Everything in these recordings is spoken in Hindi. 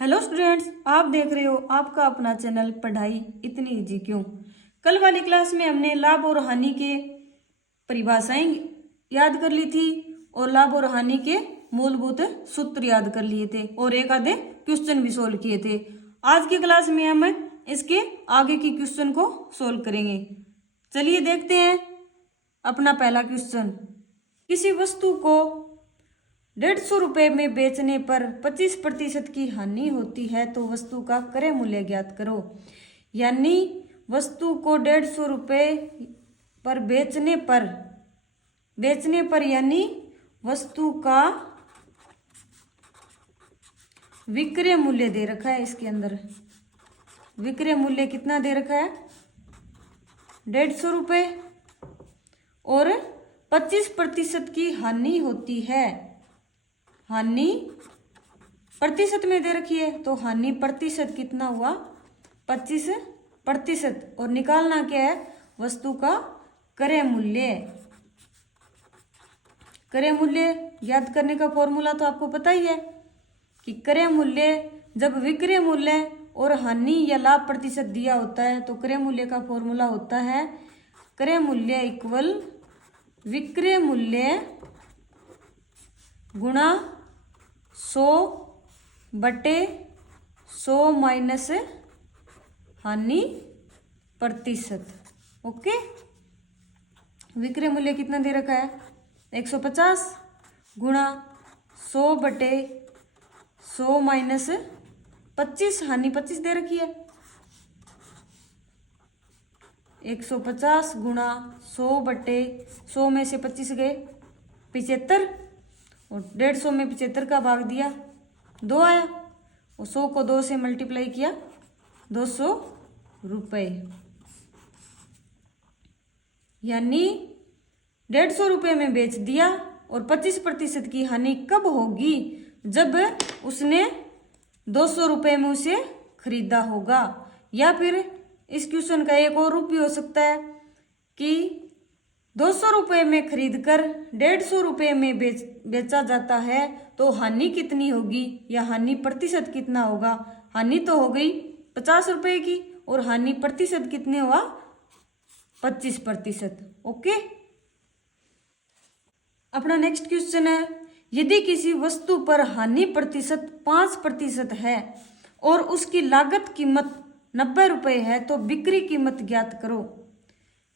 हेलो स्टूडेंट्स, आप देख रहे हो आपका अपना चैनल पढ़ाई इतनी इजी क्यों। कल वाली क्लास में हमने लाभ और हानि के परिभाषाएं याद कर ली थी और लाभ और हानि के मूलभूत सूत्र याद कर लिए थे और एक आधे क्वेश्चन भी सोल्व किए थे। आज की क्लास में हम इसके आगे की क्वेश्चन को सोल्व करेंगे। चलिए देखते हैं अपना पहला क्वेश्चन। किसी वस्तु को 150 रुपये में बेचने पर 25% की हानि होती है तो वस्तु का क्रय मूल्य ज्ञात करो। यानी वस्तु को 150 रुपये पर बेचने पर यानी वस्तु का विक्रय मूल्य दे रखा है। इसके अंदर विक्रय मूल्य कितना दे रखा है? 150 रुपये और 25% की हानि होती है। हानि प्रतिशत में दे रखी है तो हानि प्रतिशत कितना हुआ? 25%। और निकालना क्या है? वस्तु का क्रय मूल्य। क्रय मूल्य याद करने का फॉर्मूला तो आपको पता ही है कि क्रय मूल्य जब विक्रय मूल्य और हानि या लाभ प्रतिशत दिया होता है तो क्रय मूल्य का फॉर्मूला होता है क्रय मूल्य इक्वल विक्रय मूल्य गुणा 100/100 माइनस हानि प्रतिशत। ओके, विक्रय मूल्य कितना दे रखा है? 150 गुणा 100/100 माइनस 25, हानि 25 दे रखी है। 150 गुणा 100/100 में से 25 गए 75 और 150 में 75 का भाग दिया 2 आया और 100 को 2 से मल्टीप्लाई किया 200 रुपये। यानी 150 रुपये में बेच दिया और 25% की हानि कब होगी? जब उसने 200 रुपये में उसे खरीदा होगा। या फिर इस क्वेश्चन का एक और रूप भी हो सकता है कि 200 रुपये में खरीदकर 150 रुपये में बेचा जाता है तो हानि कितनी होगी या हानि प्रतिशत कितना होगा? हानि तो हो गई 50 रुपये की और हानि प्रतिशत कितने हुआ? 25%। ओके, अपना नेक्स्ट क्वेश्चन है, यदि किसी वस्तु पर हानि प्रतिशत 5% है और उसकी लागत कीमत 90 रुपये है तो बिक्री कीमत ज्ञात करो।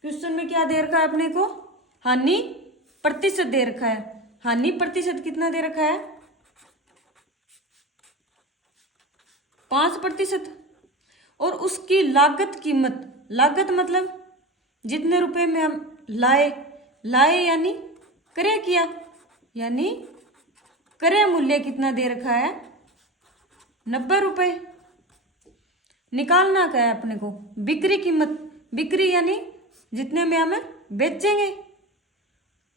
क्वेश्चन में क्या दे रखा है अपने को? हानि प्रतिशत दे रखा है। हानि प्रतिशत कितना दे रखा है? 5%। और उसकी लागत कीमत, लागत मतलब जितने रुपए में हम लाए यानी क्रय किया, यानी क्रय मूल्य कितना दे रखा है? 90 रुपये। निकालना क्या है अपने को? बिक्री कीमत। बिक्री यानी जितने में हमें बेचेंगे।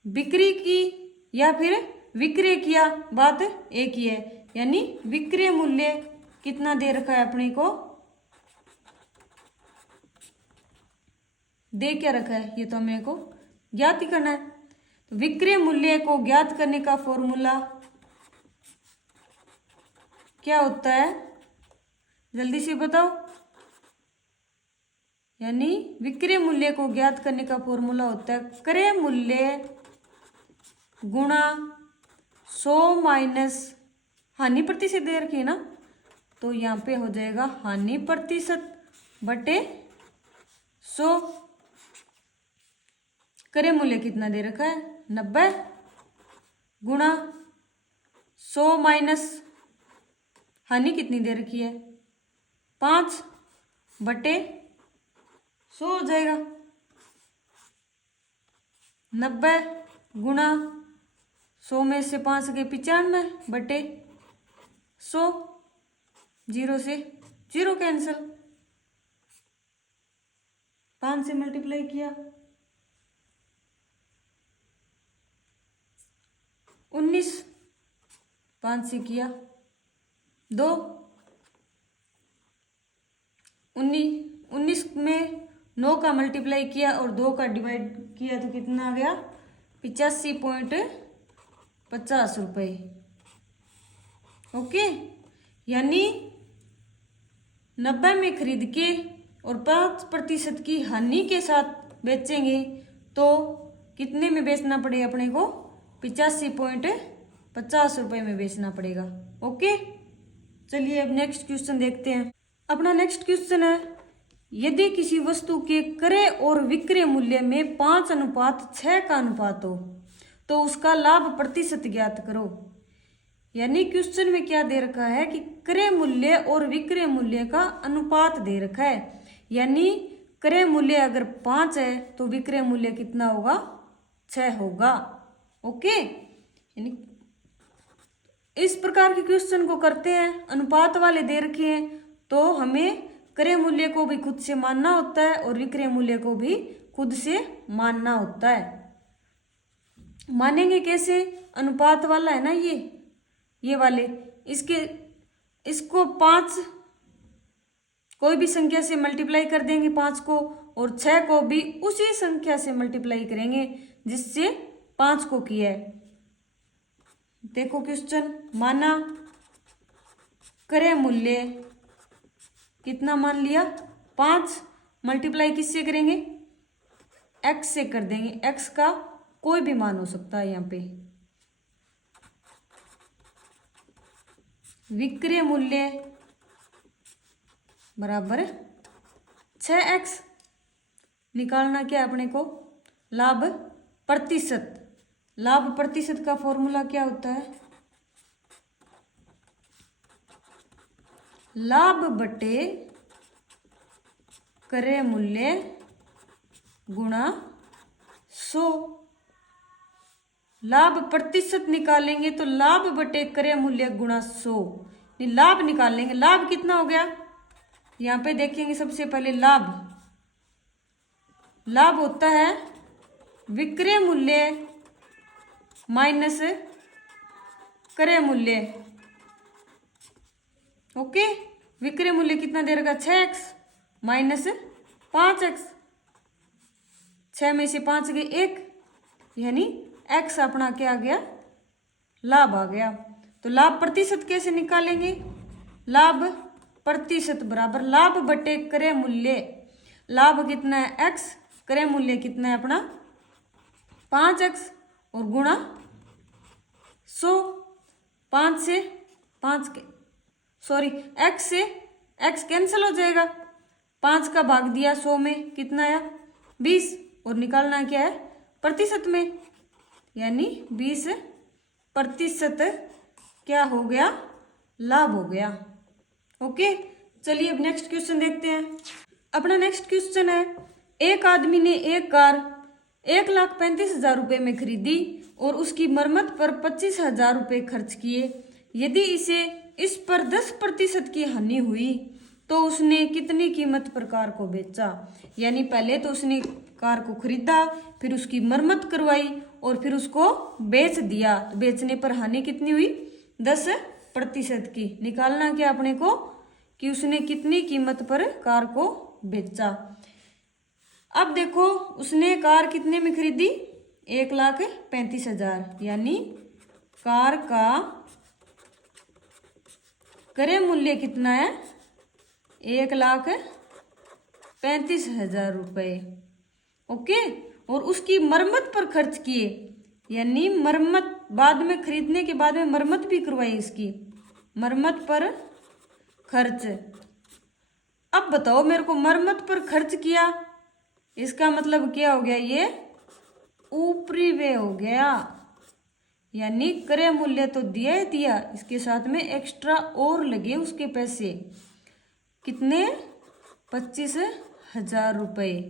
बिक्री की या फिर विक्रय किया, बात एक ही है। यानी विक्रय मूल्य कितना दे रखा है अपने को? दे क्या रखा है ये तो हमें को ज्ञात ही करना है। तो विक्रय मूल्य को ज्ञात करने का फॉर्मूला क्या होता है? जल्दी से बताओ। यानी विक्रय मूल्य को ज्ञात करने का फॉर्मूला होता है क्रय मूल्य गुणा 100 माइनस हानि प्रतिशत दे रखी है ना, तो यहाँ पे हो जाएगा हानि प्रतिशत बटे 100। क्रय मूल्य कितना दे रखा है? 90 गुणा 100 माइनस हानि कितनी दे रखी है? 5/100 हो जाएगा। 90 गुणा 100 में से 5 गए 95/100। 0 से 0 कैंसिल। 5 से मल्टीप्लाई किया 19, 5 से किया 2, 19 में 9 का मल्टीप्लाई किया और 2 का डिवाइड किया तो कितना आ गया? 85.50 रुपये। ओके, यानी 90 में खरीद के और 5% की हानि के साथ बेचेंगे तो कितने में बेचना पड़ेगा अपने को? 85.50 रुपये में बेचना पड़ेगा। ओके, चलिए अब नेक्स्ट क्वेश्चन देखते हैं। अपना नेक्स्ट क्वेश्चन है, यदि किसी वस्तु के क्रय और विक्रय मूल्य में 5:6 का अनुपात हो तो उसका लाभ प्रतिशत ज्ञात करो। यानी क्वेश्चन में क्या दे रखा है कि क्रय मूल्य और विक्रय मूल्य का अनुपात दे रखा है। यानी क्रय मूल्य अगर 5 है तो विक्रय मूल्य कितना होगा? 6 होगा। ओके, यानी इस प्रकार के क्वेश्चन को करते हैं, अनुपात वाले दे रखे हैं तो हमें क्रय मूल्य को भी खुद से मानना होता है और विक्रय मूल्य को भी खुद से मानना होता है। मानेंगे कैसे? अनुपात वाला है ना ये वाले, इसको 5 कोई भी संख्या से मल्टीप्लाई कर देंगे 5 को, और 6 को भी उसी संख्या से मल्टीप्लाई करेंगे जिससे 5 को किया है। देखो क्वेश्चन, माना क्रय मूल्य कितना मान लिया? 5 मल्टीप्लाई किससे करेंगे? x से कर देंगे। x का कोई भी मान हो सकता है यहाँ पे। विक्रय मूल्य बराबर 6x। निकालना क्या है अपने को? लाभ प्रतिशत। लाभ प्रतिशत का फॉर्मूला क्या होता है? लाभ बटे क्रय मूल्य गुणा 100। लाभ प्रतिशत निकालेंगे तो लाभ बटे क्रय मूल्य गुणा 100। लाभ निकालेंगे, लाभ कितना हो गया? यहाँ पे देखेंगे सबसे पहले लाभ होता है विक्रय मूल्य माइनस क्रय मूल्य। ओके, विक्रय मूल्य कितना दे रखा? 6x minus 5x। 6 में से 5 गए 1, यानी x अपना क्या आ गया? लाभ आ गया। तो लाभ प्रतिशत कैसे निकालेंगे? लाभ प्रतिशत बराबर लाभ बटे क्रय मूल्य। लाभ कितना है? x, क्रय मूल्य कितना है अपना? 5x, और गुणा 100। 5 से 5 के x से x कैंसिल हो जाएगा। 5 का भाग दिया 100 में, कितना आया? 20। और निकालना क्या है? प्रतिशत में, यानी 20% क्या हो गया? लाभ हो गया। ओके, चलिए अब नेक्स्ट क्वेश्चन देखते हैं। अपना नेक्स्ट क्वेश्चन है, एक आदमी ने एक कार 1,35,000 रुपये में खरीदी और उसकी मरम्मत पर 25,000 रुपये खर्च किए। यदि इस पर 10% की हानि हुई तो उसने कितनी कीमत पर कार को बेचा? यानी पहले तो उसने कार को खरीदा, फिर उसकी मरम्मत करवाई और फिर उसको बेच दिया। तो बेचने पर हानि कितनी हुई? 10% की। निकालना क्या अपने को कि उसने कितनी कीमत पर कार को बेचा। अब देखो, उसने कार कितने में खरीदी? 1,35,000, यानी कार का क्रय मूल्य कितना है? 1,35,000 रुपये। ओके, और उसकी मरम्मत पर खर्च किए, यानी मरम्मत बाद में खरीदने के बाद में मरम्मत भी करवाई इसकी, मरम्मत पर खर्च। अब बताओ मेरे को, मरम्मत पर खर्च किया इसका मतलब क्या हो गया? ये ऊपरी व्यय हो गया। यानी क्रय मूल्य तो दिया ही दिया, इसके साथ में एक्स्ट्रा और लगे उसके पैसे। कितने? 25,000 रुपये।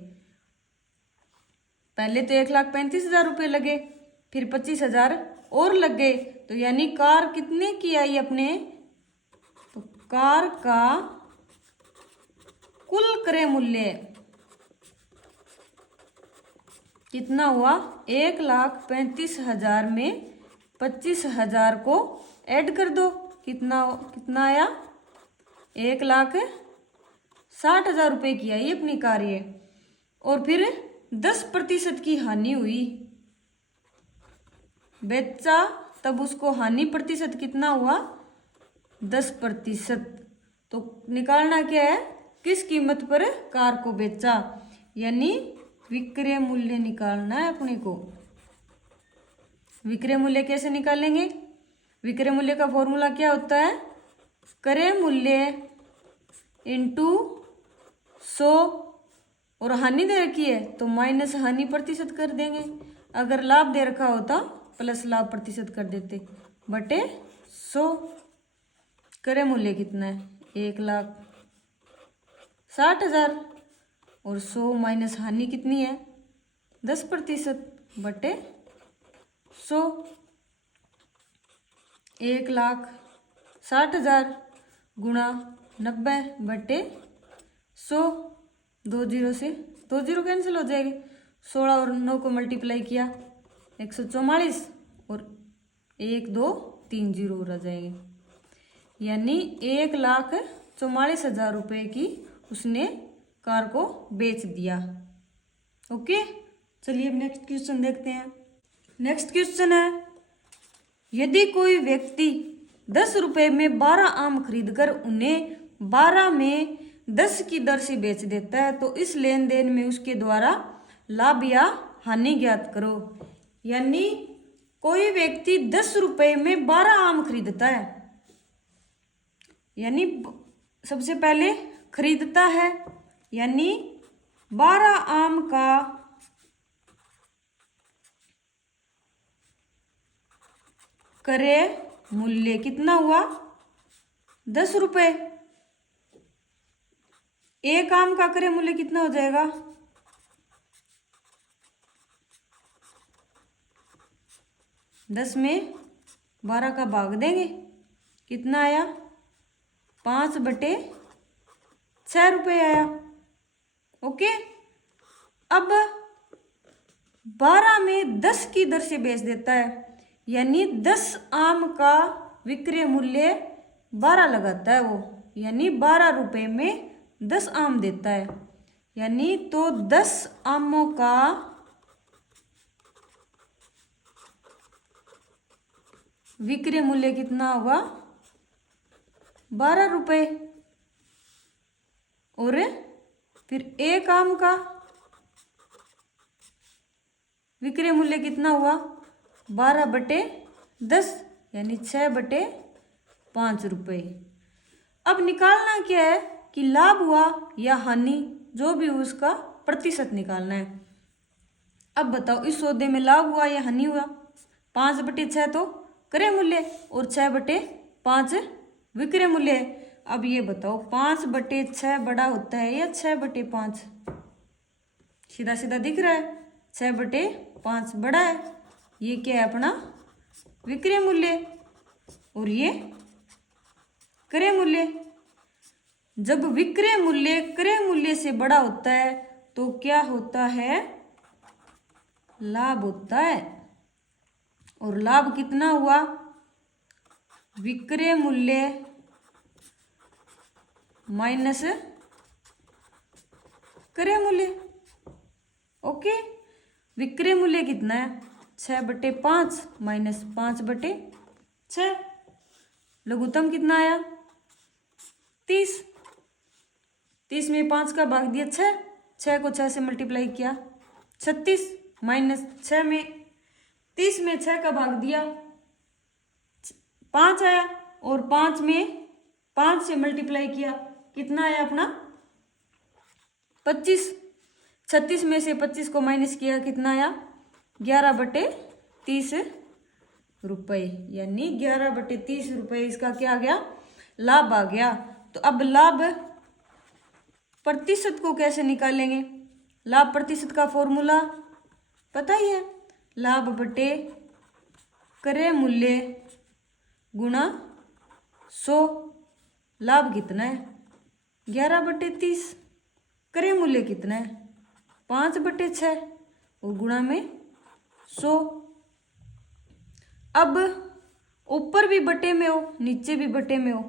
पहले तो 1,35,000 रुपये लगे, फिर 25,000 और लग गए, तो यानी कार कितने की आई अपने? तो कार का कुल क्रय मूल्य कितना हुआ? 1,35,000 में 25,000 को ऐड कर दो, कितना आया? 1,60,000 रुपये की आई अपनी कार ये। और फिर 10% की हानि हुई, बेचा तब उसको हानि प्रतिशत कितना हुआ? 10%। तो निकालना क्या है, किस कीमत पर कार को बेचा, यानी विक्रय मूल्य निकालना है अपने को। विक्रय मूल्य कैसे निकालेंगे, विक्रय मूल्य का फॉर्मूला क्या होता है, क्रय मूल्य इंटू 100, और हानि दे रखी है तो माइनस हानि प्रतिशत कर देंगे, अगर लाभ दे रखा होता प्लस लाभ प्रतिशत कर देते, बटे 100। क्रय मूल्य कितना है, 1,60,000, और 100 माइनस हानि कितनी है 10% बटे 100। 1,60,000 गुणा 90 बटे 100, 2 जीरो से 2 जीरो कैंसिल हो जाएगी, 16 और 9 को मल्टीप्लाई किया 144, और 1 2 3 जीरो रह जाएंगे, यानी 1,44,000 रुपये की उसने कार को बेच दिया। ओके, चलिए अब नेक्स्ट क्वेश्चन देखते हैं। नेक्स्ट क्वेश्चन है, यदि कोई व्यक्ति 10 रुपये में 12 आम खरीदकर उन्हें 12 में 10 की दर से बेच देता है तो इस लेन देन में उसके द्वारा लाभ या हानि ज्ञात करो। यानी कोई व्यक्ति 10 रुपये में 12 आम खरीदता है, यानी सबसे पहले खरीदता है, यानी 12 आम का क्रय मूल्य कितना हुआ 10 रुपये। एक आम का क्रय मूल्य कितना हो जाएगा, 10 में 12 का भाग देंगे, कितना आया 5/6 रुपये आया। ओके, अब 12 में 10 की दर से बेच देता है, यानी 10 आम का विक्रय मूल्य 12 लगाता है वो, यानी 12 रुपये में 10 आम देता है, यानी तो 10 आमों का विक्रय मूल्य कितना होगा 12 रुपये, और फिर एक आम का विक्रय मूल्य कितना हुआ 12/10, यानी 6/5 रुपये। अब निकालना क्या है कि लाभ हुआ या हानि, जो भी उसका प्रतिशत निकालना है। अब बताओ इस सौदे में लाभ हुआ या हानि हुआ, 5/6 तो क्रय मूल्य और 6/5 विक्रय मूल्य है। अब ये बताओ 5/6 बड़ा होता है या 6/5, सीधा सीधा दिख रहा है 6/5 बड़ा है, ये क्या है अपना विक्रय मूल्य और ये क्रय मूल्य। जब विक्रय मूल्य क्रय मूल्य से बड़ा होता है तो क्या होता है, लाभ होता है, और लाभ कितना हुआ विक्रय मूल्य माइनस क्रय मूल्य। ओके, विक्रय मूल्य कितना है 6/5 माइनस 5/6, लघुत्तम कितना आया 30, 30 में 5 का भाग दिया 6 को 6 से मल्टीप्लाई किया 36, माइनस 6 में 30 में 6 का भाग दिया 5 आया, और 5 में 5 से मल्टीप्लाई किया कितना आया अपना 25, 36 में से 25 को माइनस किया कितना आया 11/30 रुपये, यानी 11/30 रुपये इसका क्या आ गया लाभ आ गया। तो अब लाभ प्रतिशत को कैसे निकालेंगे, लाभ प्रतिशत का फॉर्मूला पता ही है, लाभ बटे क्रय मूल्य गुणा 100। लाभ कितना है 11/30, क्रय मूल्य कितना है 5/6 और गुणा में 100। अब ऊपर भी बटे में हो नीचे भी बटे में हो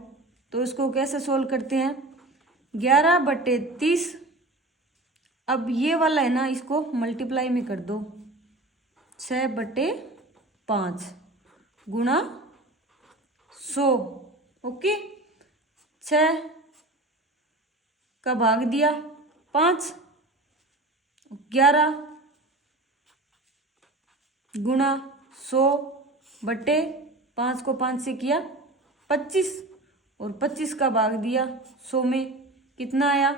तो इसको कैसे सोल्व करते हैं, 11/30, अब ये वाला है ना इसको मल्टीप्लाई में कर दो 6/5 गुणा 100। ओके, 6 का भाग दिया 5, 11 गुणा 100 बटे 5 को 5 से किया 25 और 25 का भाग दिया 100 में, कितना आया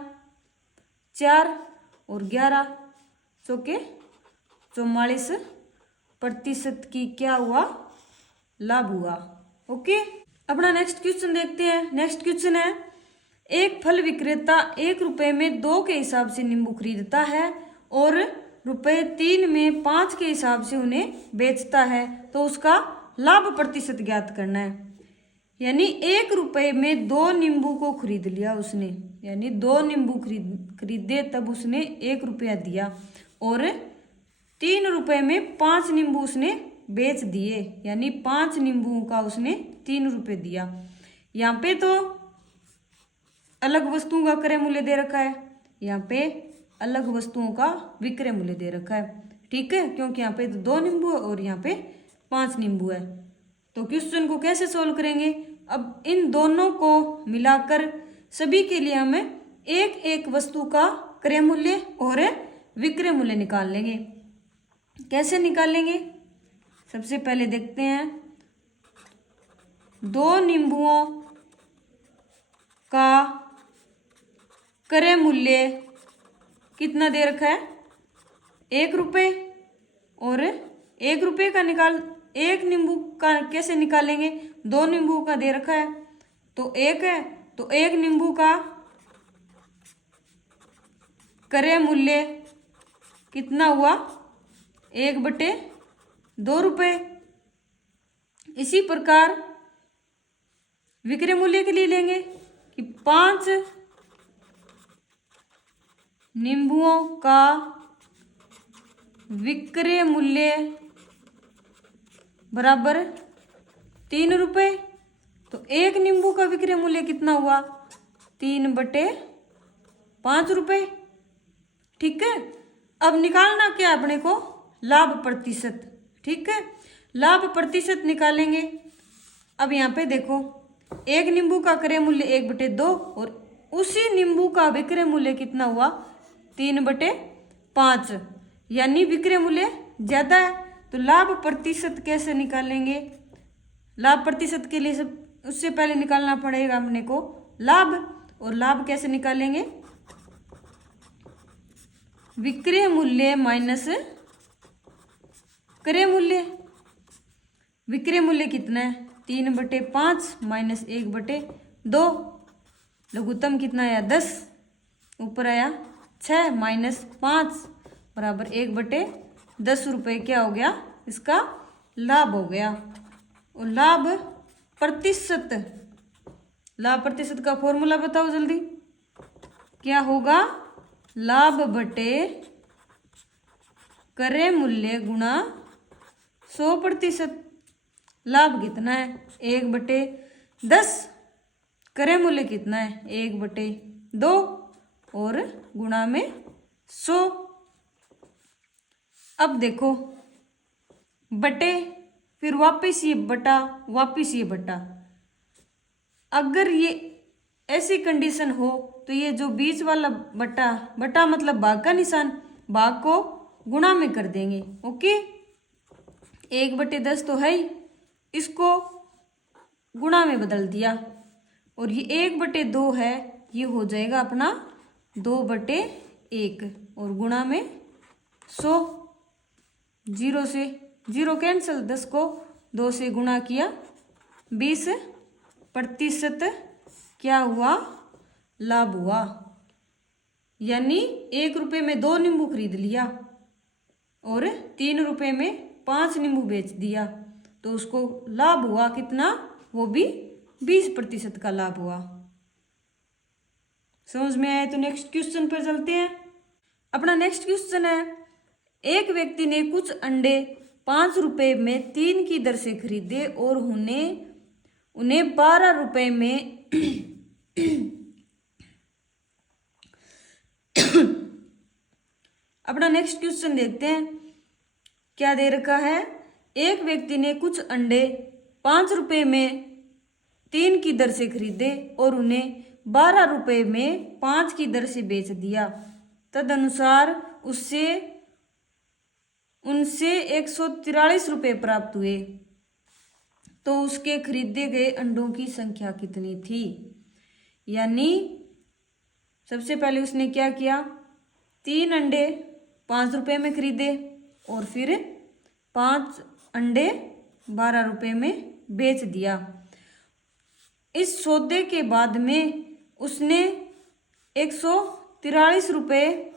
4 और 11 चौके 44% की क्या हुआ लाभ हुआ। ओके, अपना नेक्स्ट क्वेश्चन देखते हैं। नेक्स्ट क्वेश्चन है, एक फल विक्रेता 1 रुपए में 2 के हिसाब से नींबू खरीदता है और रुपए 3 में 5 के हिसाब से उन्हें बेचता है, तो उसका लाभ प्रतिशत ज्ञात करना है। यानी 1 रुपए में 2 नींबू को खरीद लिया उसने, यानी 2 नींबू खरीदे तब उसने 1 रुपया दिया और 3 रुपए में 5 नींबू उसने बेच दिए, यानी 5 नींबुओं का उसने 3 रुपये दिया। यहाँ पे तो अलग वस्तुओं का क्रय मूल्य दे रखा है, यहाँ पे अलग वस्तुओं का विक्रय मूल्य दे रखा है। ठीक है, क्योंकि यहाँ पे तो 2 नींबू है और यहाँ पे 5 नींबू है। तो क्वेश्चन को कैसे सोल्व करेंगे? अब इन दोनों को मिलाकर सभी के लिए हमें एक एक वस्तु का क्रय मूल्य और विक्रय मूल्य निकाल लेंगे। कैसे निकालेंगे? सबसे पहले देखते हैं, 2 नींबुओं का क्रय मूल्य कितना दे रखा है 1 रुपये, और 1 रुपये का एक नींबू का कैसे निकालेंगे? 2 नींबू का दे रखा है तो 1 है, तो 1 नींबू का क्रय मूल्य कितना हुआ 1/2 रुपये। इसी प्रकार विक्रय मूल्य के लिए लेंगे कि 5 नींबुओं का विक्रय मूल्य बराबर 3 रुपये, तो 1 नींबू का विक्रय मूल्य कितना हुआ 3/5 रुपये। ठीक है, अब निकालना क्या अपने को? लाभ प्रतिशत। ठीक है, लाभ प्रतिशत निकालेंगे। अब यहाँ पे देखो, 1 नींबू का क्रय मूल्य 1/2 और उसी नींबू का विक्रय मूल्य कितना हुआ 3/5, यानी विक्रय मूल्य ज्यादा है। तो लाभ प्रतिशत कैसे निकालेंगे? लाभ प्रतिशत के लिए उससे पहले निकालना पड़ेगा अपने को लाभ, और लाभ कैसे निकालेंगे? विक्रय मूल्य माइनस क्रय मूल्य। विक्रय मूल्य कितना है 3/5 माइनस 1/2, लघुत्तम कितना आया 10, ऊपर आया 6 माइनस 5 बराबर 1/10 रुपये क्या हो गया? इसका लाभ हो गया। और लाभ प्रतिशत का फॉर्मूला बताओ जल्दी, क्या होगा? लाभ बटे क्रय मूल्य गुणा 100%। लाभ कितना है 1/10, क्रय मूल्य कितना है 1/2 और गुणा में 100। अब देखो, बटे फिर वापिस ये बटा, वापिस ये बटा। अगर ये ऐसी कंडीशन हो तो ये जो बीच वाला बटा, बटा मतलब भाग का निशान, भाग को गुणा में कर देंगे। ओके, 1/10 तो है ही, इसको गुणा में बदल दिया, और ये 1/2 है, ये हो जाएगा अपना 2/1 और गुणा में 100। 0 से 0 कैंसिल, 10 को 2 से गुणा किया 20% क्या हुआ? लाभ हुआ। यानी 1 रुपये में 2 नींबू खरीद लिया और 3 रुपये में 5 नींबू बेच दिया, तो उसको लाभ हुआ कितना? वो भी 20% का लाभ हुआ। समझ में आए तो नेक्स्ट क्वेश्चन पर चलते हैं। अपना नेक्स्ट क्वेश्चन है, एक व्यक्ति ने कुछ अंडे 5 रुपये में 3 की दर से खरीदे और उन्हें 12 रुपये में अपना नेक्स्ट क्वेश्चन देखते हैं, क्या दे रखा है? एक व्यक्ति ने कुछ अंडे 5 रुपये में 3 की दर से खरीदे और उन्हें 12 रुपये में 5 की दर से बेच दिया। तदनुसार उनसे 143 रुपये प्राप्त हुए, तो उसके खरीदे गए अंडों की संख्या कितनी थी। यानी सबसे पहले उसने क्या किया, 3 अंडे 5 रुपये में खरीदे और फिर 5 अंडे 12 रुपये में बेच दिया। इस सौदे के बाद में उसने 143 रुपये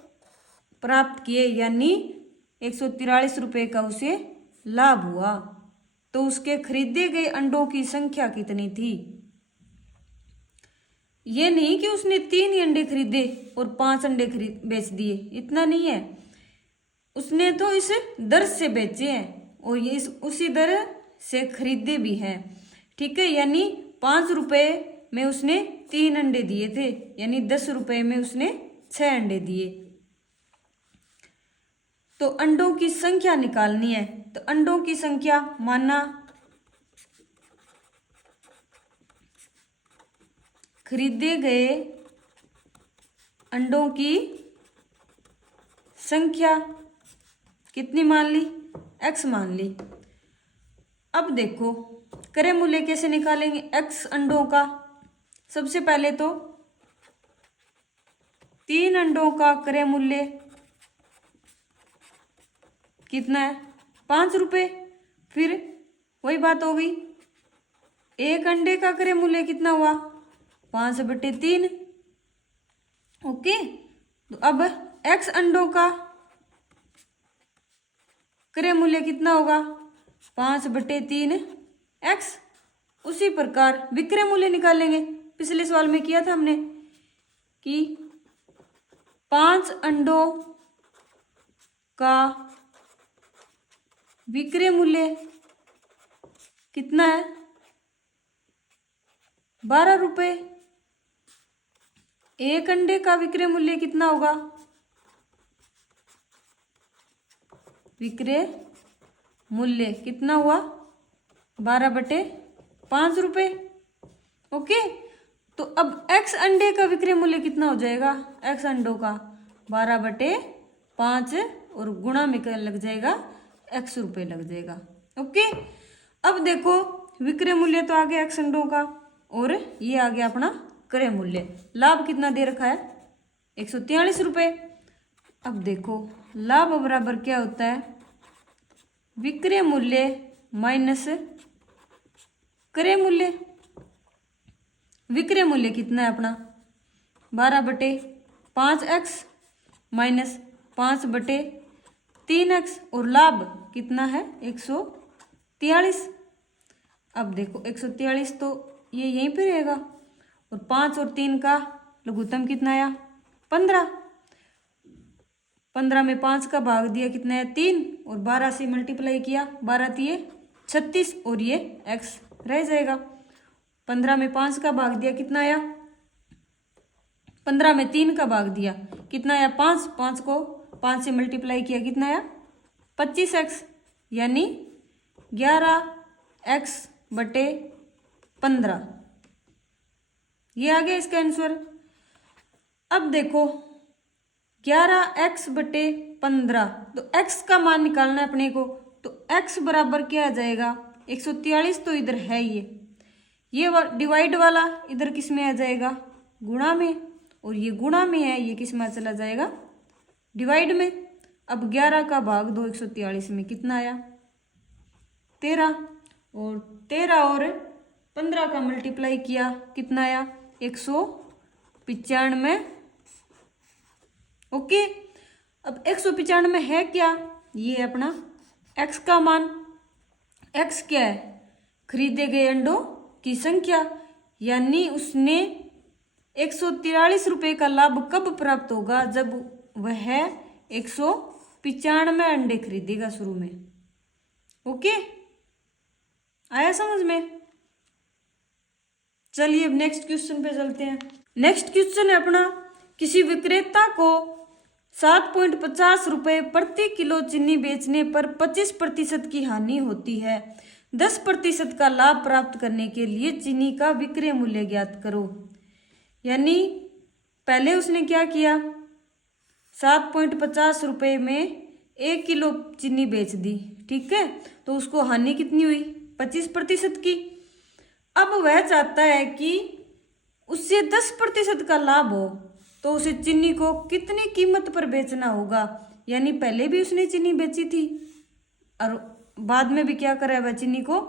प्राप्त किए, यानी 143 रुपये का उसे लाभ हुआ। तो उसके खरीदे गए अंडों की संख्या कितनी थी। ये नहीं कि उसने 3 ही अंडे खरीदे और 5 अंडे बेच दिए, इतना नहीं है। उसने तो इस दर से बेचे हैं और ये उसी दर से खरीदे भी हैं। ठीक है, यानी 5 रुपये में उसने 3 अंडे दिए थे, यानी 10 रुपये में उसने 6 अंडे दिए। तो अंडों की संख्या निकालनी है। तो अंडों की संख्या माना खरीदे गए अंडों की संख्या कितनी मान ली, x मान ली। अब देखो क्रय मूल्य कैसे निकालेंगे x अंडों का। सबसे पहले तो 3 अंडों का क्रय मूल्य कितना है, 5 रुपये। फिर वही बात हो गई, 1 अंडे का क्रय मूल्य कितना हुआ, 5/3। ओके, तो अब x अंडों का क्रय मूल्य कितना होगा, 5/3 x। उसी प्रकार विक्रय मूल्य निकालेंगे। पिछले सवाल में किया था हमने कि 5 अंडों का विक्रय मूल्य कितना है, 12 रुपये। 1 अंडे का विक्रय मूल्य कितना होगा, विक्रय मूल्य कितना हुआ, 12/5 रुपये। ओके, तो अब x अंडे का विक्रय मूल्य कितना हो जाएगा, x अंडों का 12/5 और गुणा में लग जाएगा x रुपये लग जाएगा। ओके, अब देखो विक्रय मूल्य तो आ गया x अंडों का और ये आ गया अपना क्रय मूल्य। लाभ कितना दे रखा है, 143 रुपये। अब देखो लाभ बराबर क्या होता है, विक्रय मूल्य माइनस क्रय मूल्य। विक्रय मूल्य कितना है अपना 12/5x माइनस 5/3x और लाभ कितना है 143। अब देखो 143 तो ये यहीं पे रहेगा और 5 और 3 का लघुत्तम कितना आया 15। 15 में 5 का भाग दिया कितना है 3 और 12 से मल्टीप्लाई किया 12 दिए 36 और ये x रह जाएगा। 15 में 5 का भाग दिया कितना आया, 15 में 3 का भाग दिया कितना आया 5, 5 को 5 से मल्टीप्लाई किया कितना आया 25x, यानी 11x/15। ये आ गया इसका आंसर। अब देखो 11x/15, तो x का मान निकालना है अपने को। तो x बराबर क्या आ जाएगा 143, तो इधर है ये डिवाइड वाला इधर किस में आ जाएगा गुणा में, और ये गुणा में है ये किस में चला जाएगा डिवाइड में। अब 11 का भाग 2 143 में कितना आया 13, और 13 और 15 का मल्टीप्लाई किया कितना आया 195। ओके, अब 195 है क्या, ये है अपना x का मान। x क्या है, खरीदे गए अंडों की संख्या, यानी उसने 143 रुपये का लाभ कब प्राप्त होगा, जब वह 195 अंडे खरीदेगा शुरू में। ओके, आया समझ में। चलिए अब नेक्स्ट क्वेश्चन पे चलते हैं। नेक्स्ट क्वेश्चन है अपना, किसी विक्रेता को 7.50 रुपये प्रति किलो चीनी बेचने पर 25% की हानि होती है। 10% का लाभ प्राप्त करने के लिए चीनी का विक्रय मूल्य ज्ञात करो। यानी पहले उसने क्या किया, 7.50 रुपये में 1 किलो चीनी बेच दी, ठीक है, तो उसको हानि कितनी हुई, 25% की। अब वह चाहता है कि उससे 10% का लाभ हो, तो उसे चीनी को कितनी कीमत पर बेचना होगा। यानी पहले भी उसने चीनी बेची थी और बाद में भी क्या कर रहा है, वह चीनी को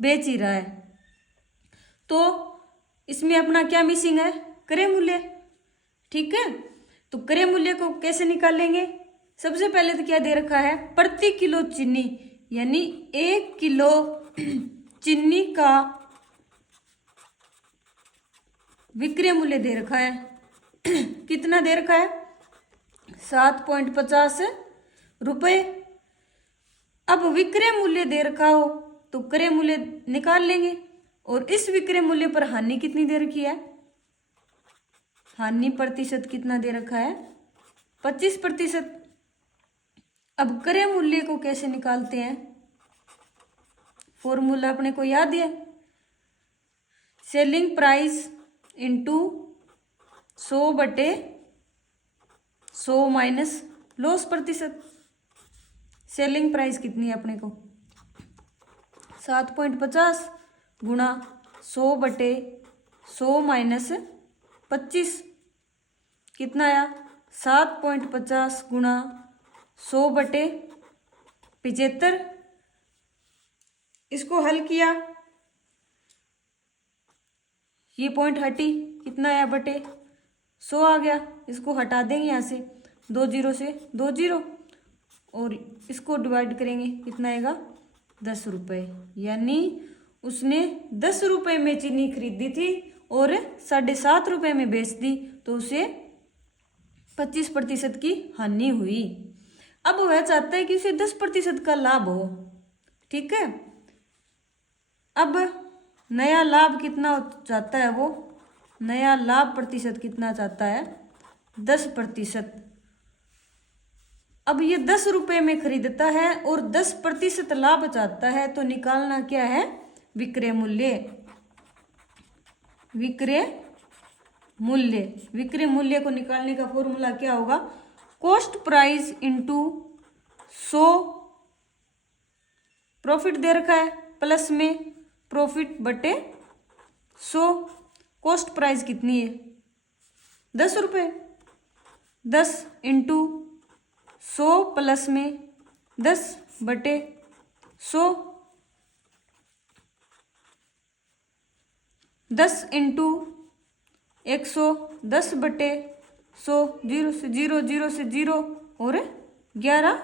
बेच ही रहा है। तो इसमें अपना क्या मिसिंग है, क्रय मूल्य, ठीक है। तो क्रय मूल्य को कैसे निकालेंगे, सबसे पहले तो क्या दे रखा है, प्रति किलो चीनी, यानी 1 किलो चीनी का विक्रय मूल्य दे रखा है कितना दे रखा है, 7.50 रुपये। अब विक्रय मूल्य दे रखा हो तो क्रय मूल्य निकाल लेंगे, और इस विक्रय मूल्य पर हानि कितनी दे रखी है, हानि प्रतिशत कितना दे रखा है, 25%। अब क्रय मूल्य को कैसे निकालते हैं, फॉर्मूला अपने को याद है, selling price into 100/100 minus loss प्रतिशत। सेलिंग प्राइस कितनी है अपने को, 7.50 गुणा 100/100 माइनस 25 कितना आया, 7.50 गुणा 100/75। इसको हल किया, ये पॉइंट हटी, कितना आया, बटे 100 आ गया। इसको हटा देंगे यहाँ से, 2 जीरो से 2 जीरो, और इसको डिवाइड करेंगे, कितना आएगा, 10 रुपये। यानी उसने 10 रुपये में चीनी खरीदी थी और 7.5 रुपये में बेच दी, तो उसे 25% की हानि हुई। अब वह चाहता है कि उसे 10% का लाभ हो, ठीक है। अब नया लाभ कितना चाहता है, वो नया लाभ प्रतिशत कितना चाहता है, 10%। अब ये 10 रुपये में खरीदता है और 10% लाभ चाहता है, तो निकालना क्या है, विक्रय मूल्य। विक्रय मूल्य, विक्रय मूल्य को निकालने का फॉर्मूला क्या होगा, कॉस्ट प्राइस इंटू 100, प्रॉफिट दे रखा है प्लस में प्रॉफिट बटे 100। कॉस्ट प्राइस कितनी है, 10 रुपये, 10 इंटू 100 प्लस में 10/100, 10 इंटू 100, 10/100, 0 से 0, 0 से 0, और 11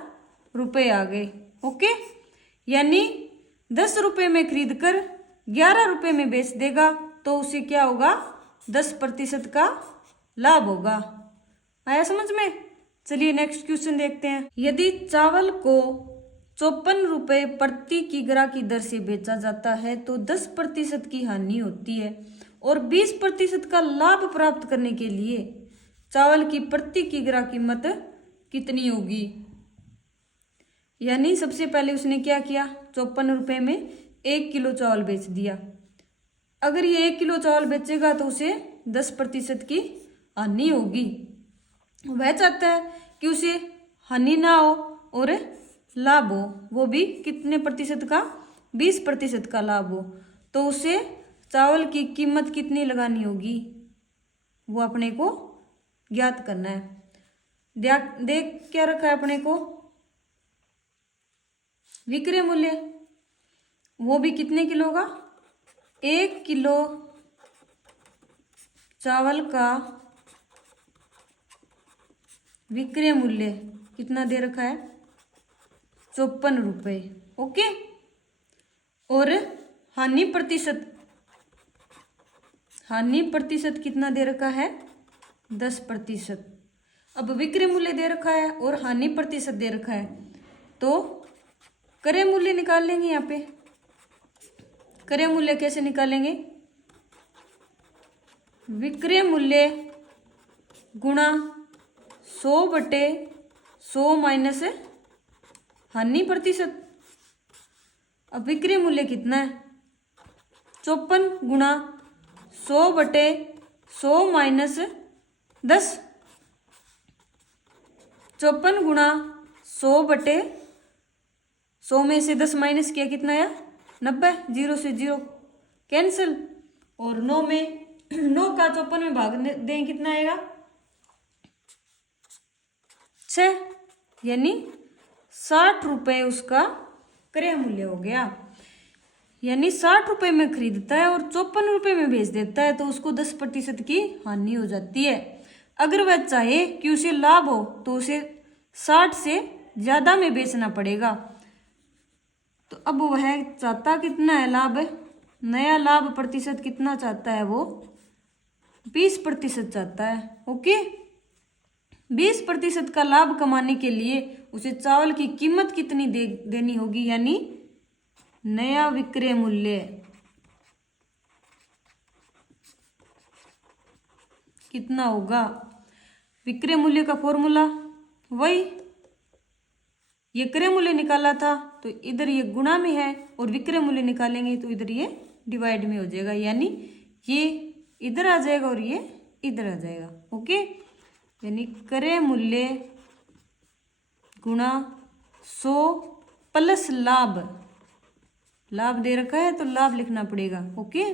रुपये आ गए, ओके। यानी 10 रुपये में खरीद कर 11 रुपये में बेच देगा, तो उसे क्या होगा, 10% का लाभ होगा। आया समझ में। चलिए नेक्स्ट क्वेश्चन देखते हैं। यदि चावल को 54 रुपये प्रति किग्रा की दर से बेचा जाता है तो 10% की हानि होती है, और 20% का लाभ प्राप्त करने के लिए चावल की प्रति किग्रा कीमत कितनी होगी। यानी सबसे पहले उसने क्या किया, 54 रुपये में 1 किलो चावल बेच दिया। अगर ये 1 किलो चावल बेचेगा तो उसे 10% की हानि होगी। वह चाहता है कि उसे हानि ना हो और लाभ हो, वो भी कितने प्रतिशत का, 20% का लाभ हो। तो उसे चावल की कीमत कितनी लगानी होगी, वो अपने को ज्ञात करना है। देख क्या रखा है अपने को, विक्रय मूल्य, वो भी कितने किलो का, 1 किलो चावल का विक्रय मूल्य कितना दे रखा है, 54 रुपये, ओके। और हानि प्रतिशत कितना दे रखा है, 10%। अब विक्रय मूल्य दे रखा है और हानि प्रतिशत दे रखा है, तो क्रय मूल्य निकाल लेंगे। यहाँ पे क्रय मूल्य कैसे निकालेंगे, विक्रय मूल्य गुणा 100/100 माइनस हानि प्रतिशत। अब विक्रय मूल्य कितना है, 54 गुणा 100/100 100 माइनस 10, 54 गुणा 100 बटे 100 में से 10 माइनस किया कितना आया 90, 0 से 0 कैंसिल। और 9 में 9 का 54 में भाग दें कितना आएगा 6, यानी 60 रुपये उसका क्रय मूल्य हो गया। यानी 60 रुपये में खरीदता है और 54 रुपये में बेच देता है तो उसको 10% की हानि हो जाती है। अगर वह चाहे कि उसे लाभ हो तो उसे 60 से ज़्यादा में बेचना पड़ेगा। तो अब वह चाहता कितना है लाभ, नया लाभ प्रतिशत कितना चाहता है वो 20% चाहता है। ओके, 20% का लाभ कमाने के लिए उसे चावल की कीमत कितनी देनी होगी, यानी नया विक्रय मूल्य कितना होगा। विक्रय मूल्य का फॉर्मूला वही, ये क्रय मूल्य निकाला था तो इधर ये गुणा में है और विक्रय मूल्य निकालेंगे तो इधर ये डिवाइड में हो जाएगा, यानी ये इधर आ जाएगा और ये इधर आ जाएगा। ओके, यानी क्रय मूल्य गुणा 100 प्लस लाभ, लाभ दे रखा है तो लाभ लिखना पड़ेगा। ओके,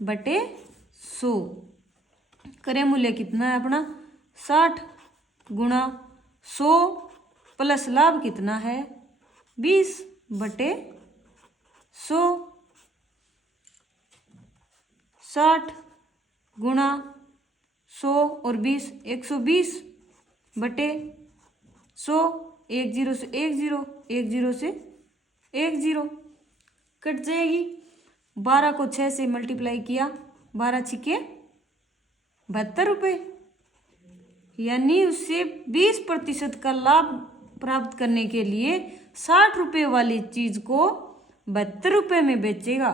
बटे 100। क्रय मूल्य कितना है अपना 60 गुणा 100 प्लस लाभ कितना है 20 बटे 100। 60 गुणा 100 और 20 120 बटे 100, 1 0 से 1 0, 1 0 से 1 0 कट जाएगी। 12 को 6 से मल्टीप्लाई किया, 12 छिके 72 रुपये, यानी उससे 20% का लाभ प्राप्त करने के लिए 60 रुपये वाली चीज को 72 रुपये में बेचेगा।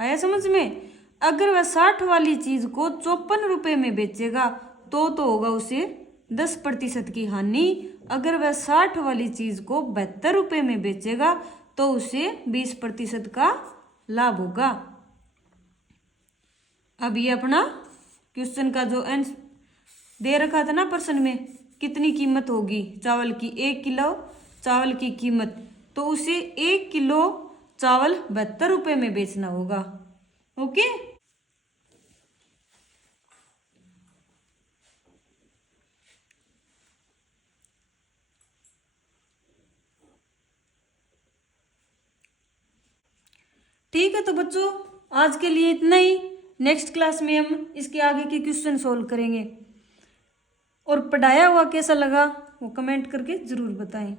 आया समझ में। अगर वह 60 वाली चीज को 54 रुपये में बेचेगा तो होगा उसे 10% की हानि। अगर वह 60 वाली चीज को 72 रुपये में बेचेगा तो उसे 20% का लाभ होगा। अब ये अपना क्वेश्चन का जो आंसर दे रखा था ना प्रश्न में, कितनी कीमत होगी चावल की, 1 किलो चावल की कीमत, तो उसे 1 किलो चावल 72 रुपये में बेचना होगा। ओके, ठीक है। तो बच्चों आज के लिए इतना ही। नेक्स्ट क्लास में हम इसके आगे के क्वेश्चन सोल्व करेंगे। और पढ़ाया हुआ कैसा लगा वो कमेंट करके ज़रूर बताएं।